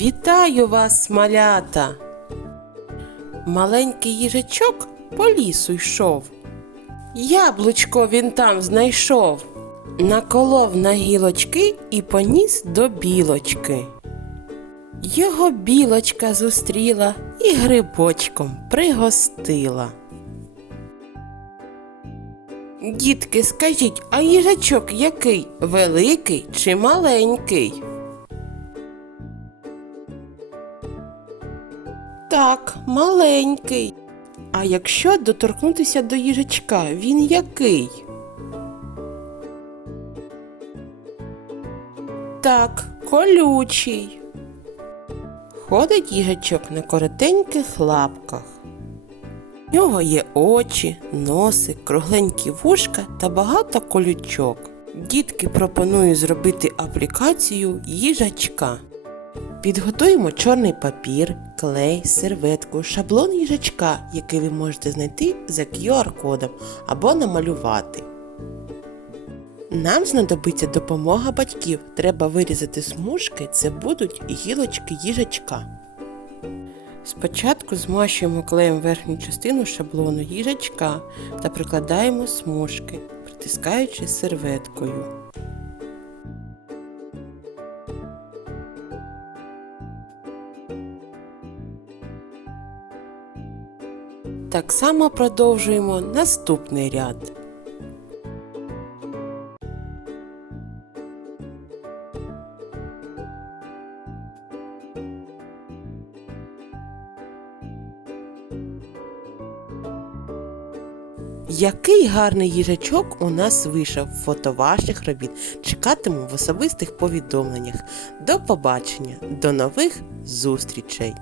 Вітаю вас, малята! Маленький їжачок по лісу йшов. Яблучко він там знайшов. Наколов на гілочки і поніс до білочки. Його білочка зустріла і грибочком пригостила. Дітки, скажіть, а їжачок який? Великий чи маленький? Так, маленький. А якщо доторкнутися до їжачка, він який? Так, колючий. Ходить їжачок на коротеньких лапках. В нього є очі, носик, кругленькі вушка та багато колючок. Дітки пропоную зробити аплікацію їжачка. Підготуємо чорний папір, клей, серветку, шаблон їжачка, який ви можете знайти за QR-кодом або намалювати. Нам знадобиться допомога батьків. Треба вирізати смужки, це будуть гілочки їжачка. Спочатку змащуємо клеєм верхню частину шаблону їжачка та прикладаємо смужки, притискаючи серветкою. Так само продовжуємо наступний ряд. Який гарний їжачок у нас вийшов фото ваших робіт. Чекатиму в особистих повідомленнях. До побачення, до нових зустрічей!